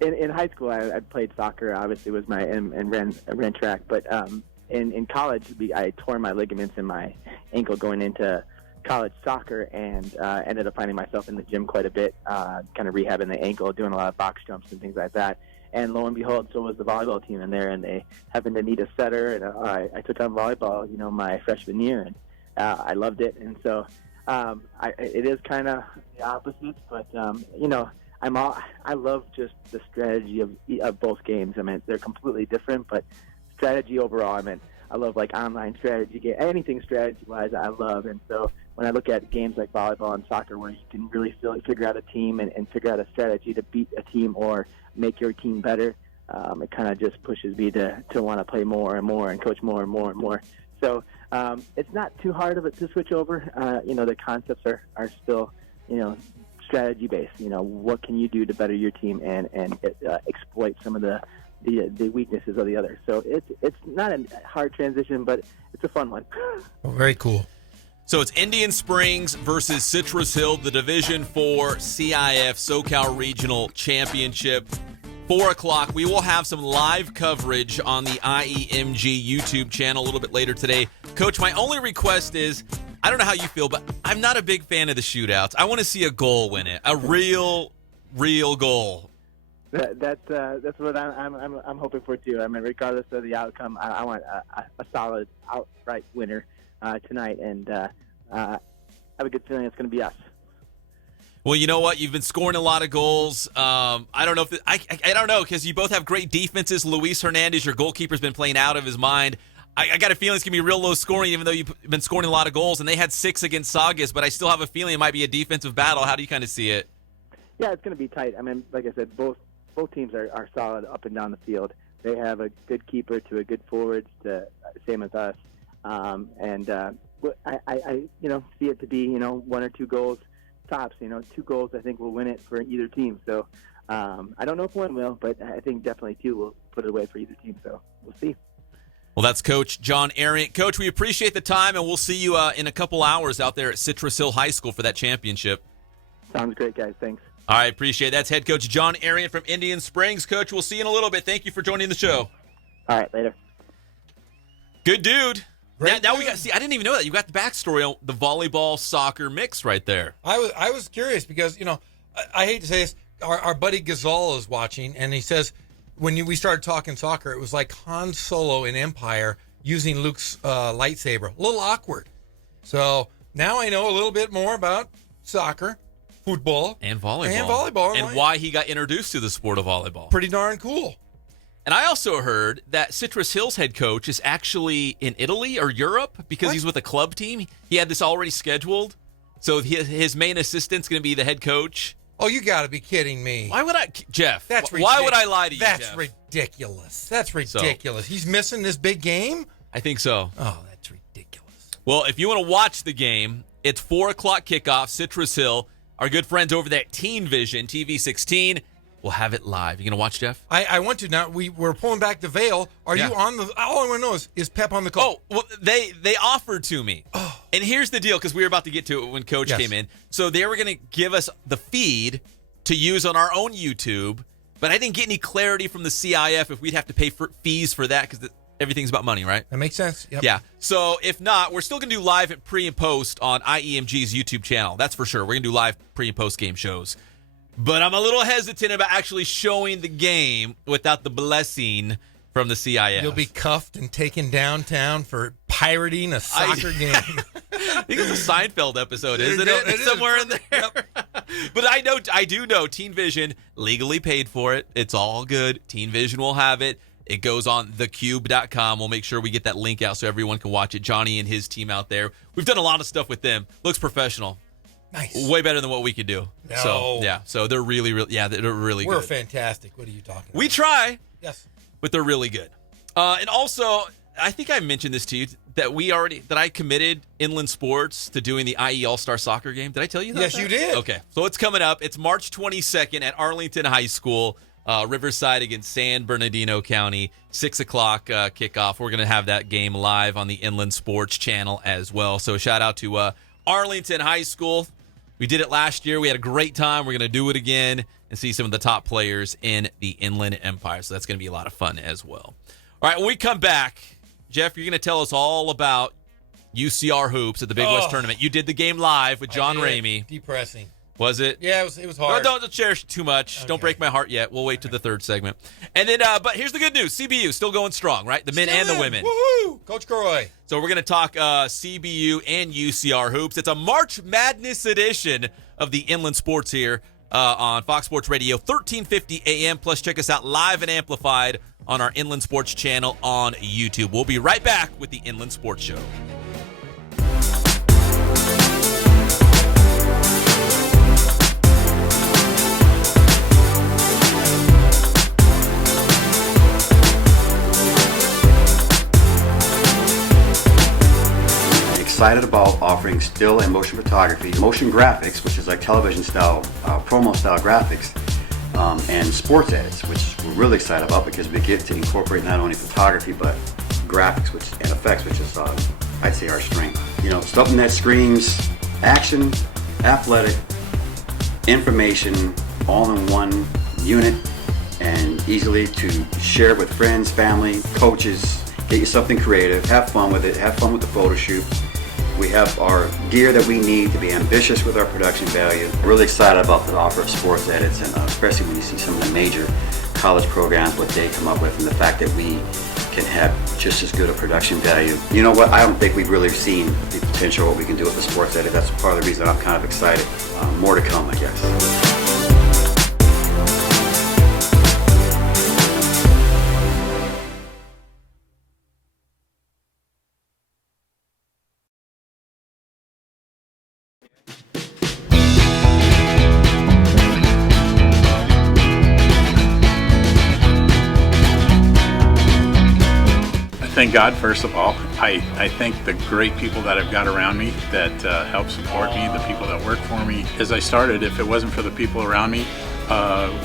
In high school, I played soccer. Obviously, was and ran track. But in college, I tore my ligaments in my ankle going into college soccer, and ended up finding myself in the gym quite a bit, kind of rehabbing the ankle, doing a lot of box jumps and things like that. And lo and behold, so was the volleyball team in there, and they happened to need a setter, and I took on volleyball, my freshman year, and I loved it. And so it is kind of the opposite, but I love just the strategy of both games. I mean, they're completely different, but strategy overall, I love like online strategy, anything strategy-wise I love. And so when I look at games like volleyball and soccer where you can really figure out a team and figure out a strategy to beat a team or make your team better, it kind of just pushes me to want to play more and more and coach more and more and more. So it's not too hard of it to switch over. The concepts are still, strategy-based. What can you do to better your team and exploit some of the weaknesses of the other. So it's not a hard transition, but it's a fun one. Oh, very cool. So it's Indian Springs versus Citrus Hill, the Division IV CIF SoCal Regional Championship. 4 o'clock. We will have some live coverage on the IEMG YouTube channel a little bit later today. Coach, my only request is, I don't know how you feel, but I'm not a big fan of the shootouts. I want to see a goal win it, a real goal. That's what I'm hoping for too. I mean, regardless of the outcome, I want a solid outright winner tonight, and I have a good feeling it's going to be us. Well, you know what? You've been scoring a lot of goals. I don't know if I don't know, because you both have great defenses. Luis Hernandez, your goalkeeper's been playing out of his mind. I got a feeling it's going to be real low scoring, even though you've been scoring a lot of goals, and they had 6 against Saugus, but I still have a feeling it might be a defensive battle. How do you kind of see it? Yeah, it's going to be tight. I mean, like I said, both teams are solid up and down the field. They have a good keeper to a good forwards, same as us. I see it to be 1 or 2 goals tops. 2 goals I think will win it for either team. So I don't know if 1 will, but I think definitely 2 will put it away for either team. So we'll see. Well, that's Coach John Ariant. Coach, we appreciate the time, and we'll see you in a couple hours out there at Citrus Hill High School for that championship. Sounds great, guys. Thanks. All right, appreciate it. That's head coach John Ariant from Indian Springs. Coach, we'll see you in a little bit. Thank you for joining the show. All right, later. Good dude. Now we dude. got. See, I didn't even know that. You got the backstory on the volleyball soccer mix right there. I was curious because I hate to say this. Our buddy Gazal is watching, and he says when we started talking soccer, it was like Han Solo in Empire using Luke's lightsaber. A little awkward. So now I know a little bit more about soccer, football, and volleyball. And why he got introduced to the sport of volleyball. Pretty darn cool. And I also heard that Citrus Hill's head coach is actually in Italy or Europe because he's with a club team. He had this already scheduled. So his main assistant's going to be the head coach. Oh, you got to be kidding me. Why would I, Jeff? That's why would I lie to you, That's Jeff? ridiculous. That's ridiculous. He's missing this big game? I think so. Oh, that's ridiculous. Well, if you want to watch the game, it's 4 o'clock kickoff, Citrus Hill. Our good friends over there at Teen Vision, TV 16, will have it live. You going to watch, Jeff? I want to. Now, we're pulling back the veil. Are you on the... All I want to know is Pep on the call? Oh, well, they offered to me. Oh. And here's the deal, because we were about to get to it when Coach came in. So they were going to give us the feed to use on our own YouTube, but I didn't get any clarity from the CIF if we'd have to pay fees for that, because everything's about money, right? That makes sense. Yep. Yeah. So if not, we're still going to do live at pre and post on IEMG's YouTube channel. That's for sure. We're going to do live pre and post game shows. But I'm a little hesitant about actually showing the game without the blessing from the CIF. You'll be cuffed and taken downtown for pirating a soccer game. I think it's a Seinfeld episode, isn't it? It somewhere is. in there. Yep. But I do know Teen Vision legally paid for it. It's all good. Teen Vision will have it. It goes on thecube.com. We'll make sure we get that link out so everyone can watch it. Johnny and his team out there. We've done a lot of stuff with them. Looks professional. Nice. Way better than what we could do. No. So, yeah. So they're really they're really good. We're fantastic. What are you talking about? We try. Yes. But they're really good. And also, I think I mentioned this to you, that I committed Inland Sports to doing the IE All-Star Soccer game. Did I tell you that? Yes, you did. Okay. So it's coming up. It's March 22nd at Arlington High School. Riverside against San Bernardino County, 6 o'clock kickoff. We're going to have that game live on the Inland Sports Channel as well. So shout out to Arlington High School. We did it last year. We had a great time. We're going to do it again and see some of the top players in the Inland Empire. So that's going to be a lot of fun as well. All right, when we come back, Jeff, you're going to tell us all about UCR Hoops at the Big West Tournament. You did the game live with John Ramey. Depressing. Was it? Yeah, it was hard. No, don't cherish too much. Okay. Don't break my heart yet. We'll wait to the third segment. And then, but here's the good news. CBU still going strong, right? The men and the women. Woohoo! Coach Croy. So we're going to talk CBU and UCR Hoops. It's a March Madness edition of the Inland Sports here on Fox Sports Radio, 1350 AM. Plus, check us out live and amplified on our Inland Sports channel on YouTube. We'll be right back with the Inland Sports Show. Excited about offering still and motion photography, motion graphics, which is like television style, promo style graphics, and sports edits, which we're really excited about because we get to incorporate not only photography but graphics and effects, which is I'd say our strength. You know, something that screams action, athletic, information, all in one unit, and easily to share with friends, family, coaches. Get you something creative, have fun with it, have fun with the photo shoot. We have our gear that we need to be ambitious with our production value. Really excited about the offer of sports edits, and especially when you see some of the major college programs, what they come up with, and the fact that we can have just as good a production value. You know what, I don't think we've really seen the potential of what we can do with the sports edit. That's part of the reason I'm kind of excited. More to come, I guess. Thank God, first of all. I thank the great people that I've got around me that help support me, the people that work for me. As I started, if it wasn't for the people around me,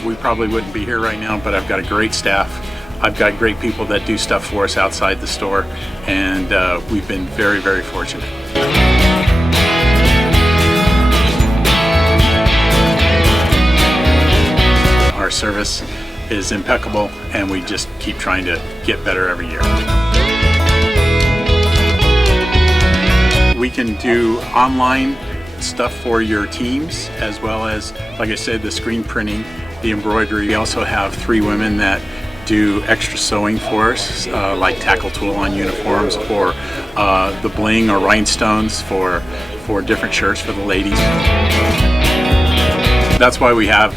we probably wouldn't be here right now, but I've got a great staff. I've got great people that do stuff for us outside the store, and we've been very, very fortunate. Our service is impeccable, and we just keep trying to get better every year. We can do online stuff for your teams, as well as, like I said, the screen printing, the embroidery. We also have 3 women that do extra sewing for us, like tackle tool on uniforms, or the bling or rhinestones for different shirts for the ladies. That's why we have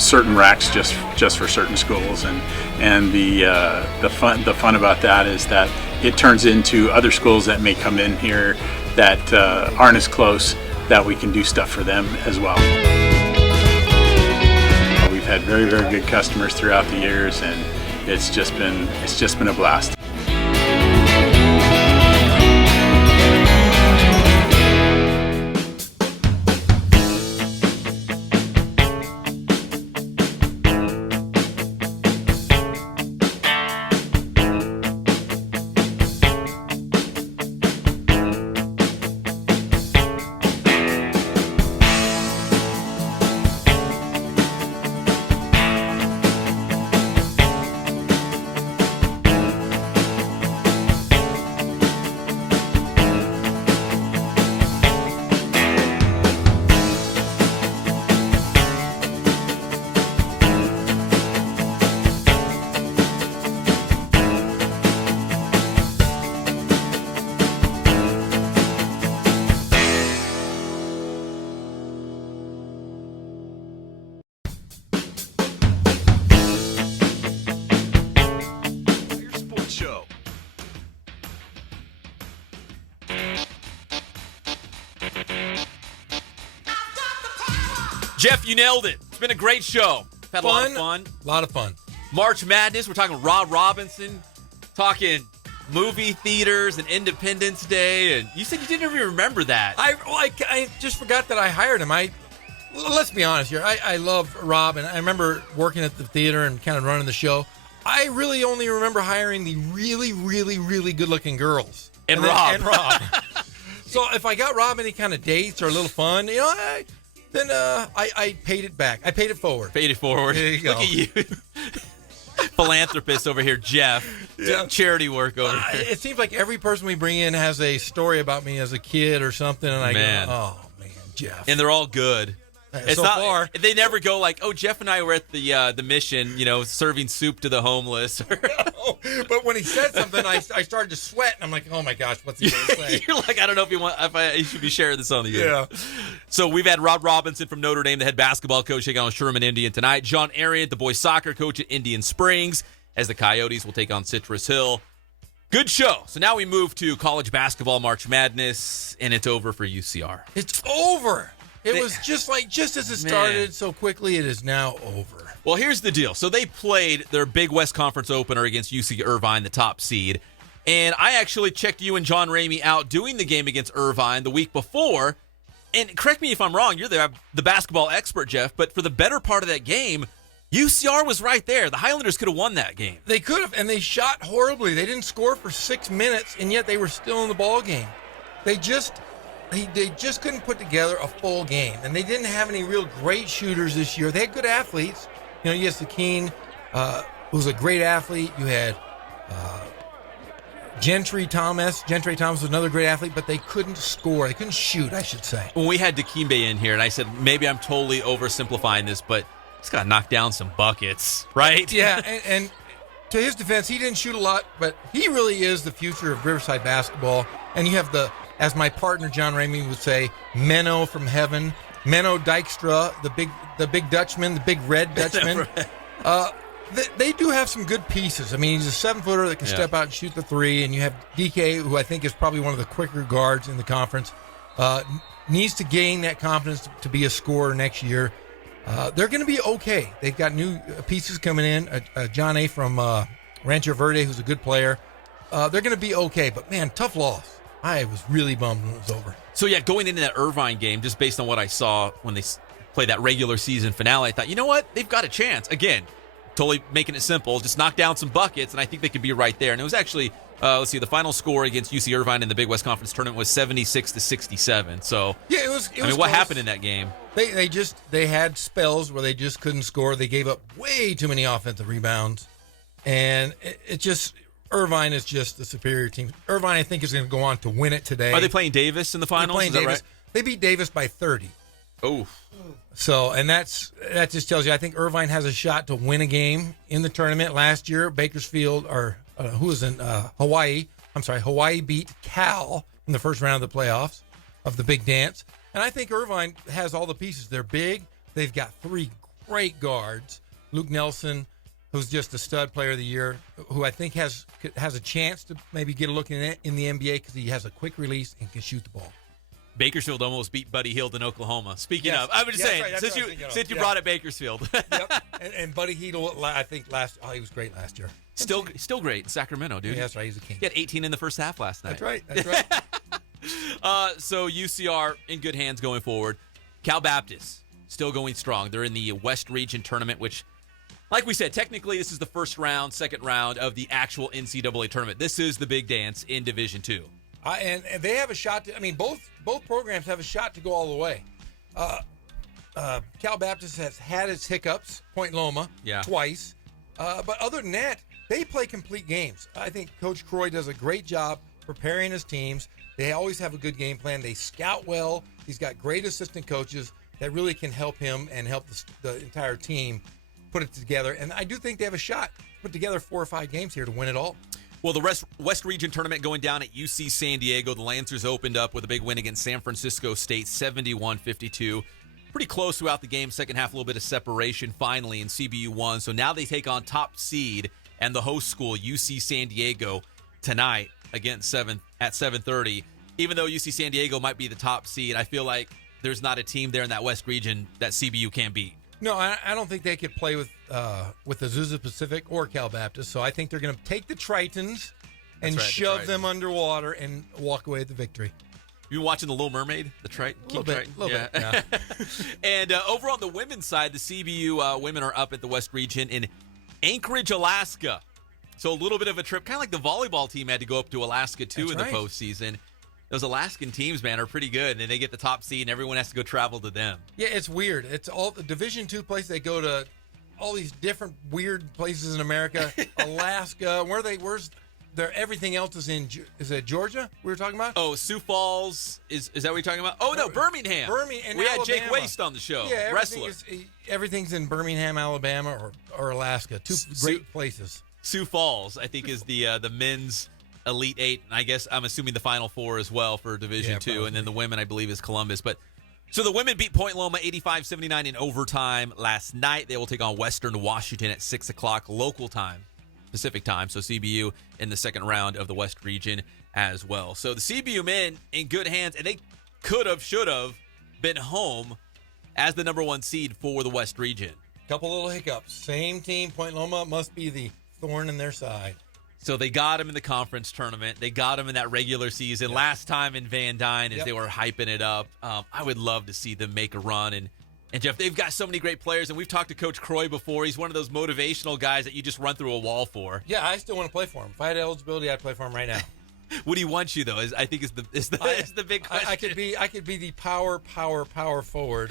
certain racks just for certain schools, and the fun about that is that it turns into other schools that may come in here that aren't as close, that we can do stuff for them as well. We've had very, very good customers throughout the years, and it's just been a blast. Jeff, you nailed it. It's been a great show. Had a lot of fun. A lot of fun. March Madness. We're talking Rob Robinson, talking movie theaters and Independence Day. And you said you didn't even remember that. I just forgot that I hired him. let's be honest here. I love Rob, and I remember working at the theater and kind of running the show. I really only remember hiring the really, really, really good-looking girls. And Rob. And Rob. So if I got Rob any kind of dates or a little fun, then I paid it back. I paid it forward. Paid it forward. There you go. Look at you. Philanthropist over here, Jeff. Yeah. Charity work over here. It seems like every person we bring in has a story about me as a kid or something, and I go, oh, man, Jeff. And they're all good. It's so not, far. They never go like, oh, Jeff and I were at the mission, serving soup to the homeless. No, but when he said something, I started to sweat, and I'm like, oh my gosh, what's he going to say? You're like, I don't know if I should be sharing this on the air. Yeah. So we've had Rob Robinson from Notre Dame, the head basketball coach, taking on Sherman Indian tonight. John Ariant, the boys soccer coach at Indian Springs, as the Coyotes will take on Citrus Hill. Good show. So now we move to college basketball March Madness, and it's over for UCR. It's over. It was just as it started so quickly, it is now over. Well, here's the deal. So they played their Big West Conference opener against UC Irvine, the top seed. And I actually checked you and John Ramey out doing the game against Irvine the week before. And correct me if I'm wrong, you're the basketball expert, Jeff, but for the better part of that game, UCR was right there. The Highlanders could have won that game. They could have, and they shot horribly. They didn't score for 6 minutes, and yet they were still in the ball game. They just couldn't put together a full game, and they didn't have any real great shooters this year. They had good athletes. You had Sakeen, who was a great athlete. You had Gentry Thomas. Gentry Thomas was another great athlete, but they couldn't score. They couldn't shoot, I should say. When we had Dikembe in here, and I said, maybe I'm totally oversimplifying this, but he's got to knock down some buckets, right? Yeah, and to his defense, he didn't shoot a lot, but he really is the future of Riverside basketball. And you have as my partner John Ramey would say, Menno from heaven, Menno Dijkstra, the big Dutchman, the big red Dutchman. They do have some good pieces. I mean, he's a 7-footer that can step out and shoot the three, and you have DK, who I think is probably one of the quicker guards in the conference. Needs to gain that confidence to be a scorer next year. They're going to be okay. They've got new pieces coming in. John A. from Rancho Verde, who's a good player. They're going to be okay, but man, tough loss. I was really bummed when it was over. So, yeah, going into that Irvine game, just based on what I saw when they played that regular season finale, I thought, you know what? They've got a chance. Again, totally making it simple. Just knock down some buckets, and I think they could be right there. And it was actually, let's see, the final score against UC Irvine in the Big West Conference tournament was 76-67. So, yeah, it was what close. happened in that game? They had spells where they just couldn't score. They gave up way too many offensive rebounds, and it just – Irvine is just the superior team. Irvine, I think, is going to go on to win it today. Are they playing Davis in the finals? They're playing Davis. Right? They beat Davis by 30. Oh. So, and that just tells you, I think Irvine has a shot to win a game in the tournament. Last year, Bakersfield, or who was in Hawaii? I'm sorry, Hawaii beat Cal in the first round of the playoffs of the Big Dance. And I think Irvine has all the pieces. They're big. They've got 3 great guards. Luke Nelson, who's just a stud player of the year, who I think has a chance to maybe get a look in the NBA because he has a quick release and can shoot the ball. Bakersfield almost beat Buddy Hield in Oklahoma. Speaking of, I was just saying, right, since you brought it Bakersfield. Yep. And Buddy Hield, I think he was great last year. Still great in Sacramento, dude. Yeah, that's right. He's a king. He had 18 in the first half last night. That's right. So UCR in good hands going forward. Cal Baptist still going strong. They're in the West Region tournament, which, like we said, technically this is the second round of the actual NCAA tournament. This is the big dance in Division II. And they have a shot to, both programs have a shot to go all the way. Cal Baptist has had its hiccups, Point Loma, twice. But other than that, they play complete games. I think Coach Croy does a great job preparing his teams. They always have a good game plan. They scout well. He's got great assistant coaches that really can help him and help the entire team put it together. And I do think they have a shot to put together 4 or 5 games here to win it all. Well, the West Region tournament going down at UC San Diego. The Lancers opened up with a big win against San Francisco State, 71-52. Pretty close throughout the game. Second half, a little bit of separation finally, and CBU won. So now they take on top seed and the host school, UC San Diego, tonight against at 7:30. Even though UC San Diego might be the top seed, I feel like there's not a team there in that West Region that CBU can't beat. No, I don't think they could play with Azusa Pacific or Cal Baptist. So I think they're going to take the Tritons and shove them underwater and walk away with the victory. You been watching The Little Mermaid? The Triton? A little bit. Yeah. And over on the women's side, the CBU women are up at the West Region in Anchorage, Alaska. So a little bit of a trip, kind of like the volleyball team had to go up to Alaska, too, That's in right. the postseason. Those Alaskan teams, man, are pretty good, and they get the top seed, and everyone has to go travel to them. Yeah, it's weird. It's all the Division II places. They go to all these different weird places in America. Alaska, where's there? Everything else is in. Is it Georgia? We were talking about. Oh, Sioux Falls is that what you're talking about? Oh no, Birmingham. And we had Jake Alabama. Waste on the show. Yeah, wrestler. everything's in Birmingham, Alabama, or Alaska. Two great places. Sioux Falls, I think, is the men's Elite Eight, and I guess I'm assuming the Final Four as well for Division II, probably. and then the women, I believe, is Columbus. But so the women beat Point Loma 85-79 in overtime last night. They will take on Western Washington at 6 o'clock local time. Pacific time, so CBU in the second round of the West Region as well. So the CBU men in good hands, and they should have been home as the number 1 seed for the West Region. Couple little hiccups. Same team, Point Loma must be the thorn in their side. So they got him in the conference tournament. They got him in that regular season. Last time in Van Dyne as they were hyping it up. I would love to see them make a run. And Jeff, they've got so many great players, and we've talked to Coach Croy before. He's one of those motivational guys that you just run through a wall for. Yeah, I still want to play for him. If I had eligibility, I'd play for him right now. Would he want you though? I think is the big question. I could be the power forward.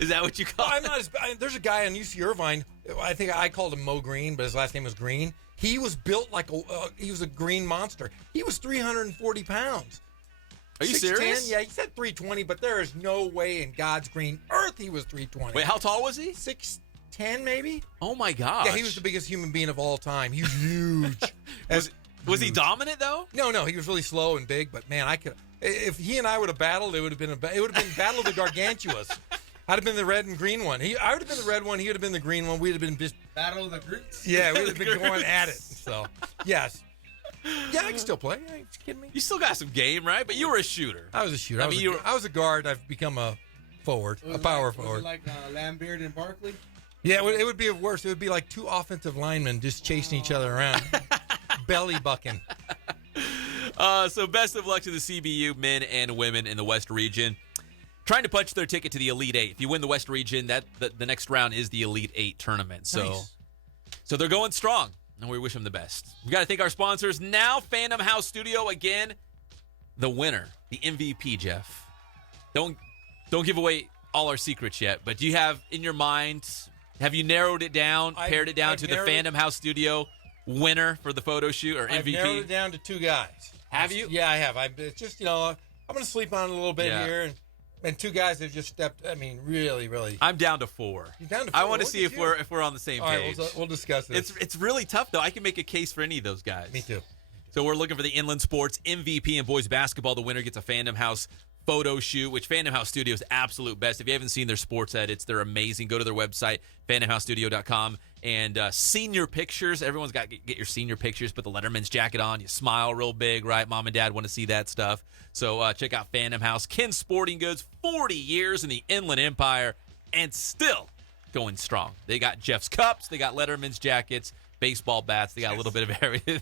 Is that what you call? I'm not. There's a guy on UC Irvine. I think I called him Mo Green, but his last name was Green. He was built like he was a green monster. He was 340 pounds. Are you 6'10", serious? Yeah, he said 320, but there is no way in God's green earth he was 320. Wait, how tall was he? 6'10", maybe. Oh my gosh! Yeah, he was the biggest human being of all time. He was huge. Was he dominant though? No, he was really slow and big. But man, I could. If he and I would have battled, it would have been Battle of the Gargantuas. I'd have been the red and green one. I would have been the red one. He would have been the green one. We'd have been just Battle of the Groots. Yeah, we would have been going at it. So yes. Yeah, I can still play. Are you kidding me? You still got some game, right? But you were a shooter. I was a shooter. I was a guard. I've become a forward, a power forward. Was it like Lambert and Barkley? Yeah, it would be worse. It would be like two offensive linemen just chasing each other around, belly bucking. So best of luck to the CBU men and women in the West Region. Trying to punch their ticket to the Elite Eight. If you win the West Region, the next round is the Elite Eight tournament. So they're going strong. And we wish them the best. We got to thank our sponsors. Now, Phantom House Studio again. The winner, the MVP, Jeff. Don't give away all our secrets yet. But do you have in your mind? Have you narrowed it down? Pared it down to the Phantom House Studio winner for the photo shoot or MVP? I've narrowed it down to two guys. Have you? Yeah, I have. It's just I'm going to sleep on it a little bit here and two guys have just stepped. I mean, really, really. I'm down to 4. You're down to 4. I want to see if we're on the same page. All right, we'll discuss this. It's really tough though. I can make a case for any of those guys. Me too. So we're looking for the Inland Sports MVP in boys basketball. The winner gets a Phantom House photo shoot, which Phantom House Studio is absolute best. If you haven't seen their sports edits, they're amazing. Go to their website, phantomhousestudio.com, and senior pictures. Everyone's got to get your senior pictures. Put the Letterman's jacket on. You smile real big, right? Mom and Dad want to see that stuff. So check out Phantom House. Ken Sporting Goods, 40 years in the Inland Empire, and still going strong. They got Jeff's cups. They got Letterman's jackets. Baseball bats. They got a little bit of everything.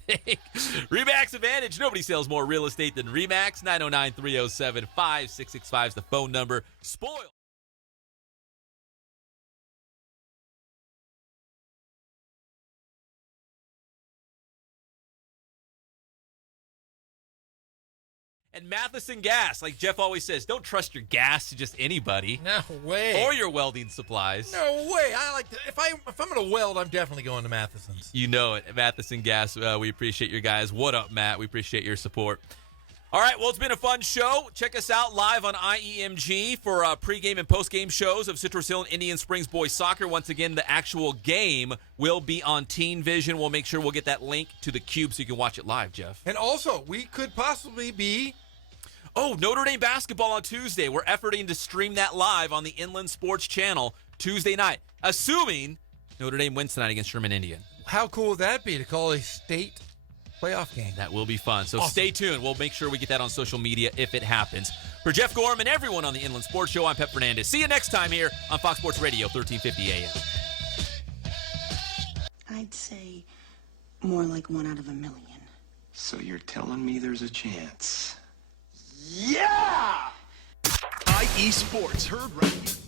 RE/MAX Advantage. Nobody sells more real estate than RE/MAX. 909-307-5665 is the phone number. Spoil. And Matheson Gas, like Jeff always says, don't trust your gas to just anybody. No way. Or your welding supplies. No way. I like to, if I'm going to weld, I'm definitely going to Matheson's. You know it. Matheson Gas, we appreciate your guys. What up, Matt? We appreciate your support. All right, well, it's been a fun show. Check us out live on IEMG for pregame and postgame shows of Citrus Hill and Indian Springs boys soccer. Once again, the actual game will be on Teen Vision. We'll make sure we'll get that link to the Cube so you can watch it live, Jeff. And also, we could possibly be... Oh, Notre Dame basketball on Tuesday. We're efforting to stream that live on the Inland Sports Channel Tuesday night, assuming Notre Dame wins tonight against Sherman Indian. How cool would that be to call a state playoff game? That will be fun. So awesome. Stay tuned. We'll make sure we get that on social media if it happens. For Jeff Gorham and everyone on the Inland Sports Show, I'm Pep Fernandez. See you next time here on Fox Sports Radio, 1350 AM. I'd say more like 1 out of a million. So you're telling me there's a chance? IE Sports, heard right.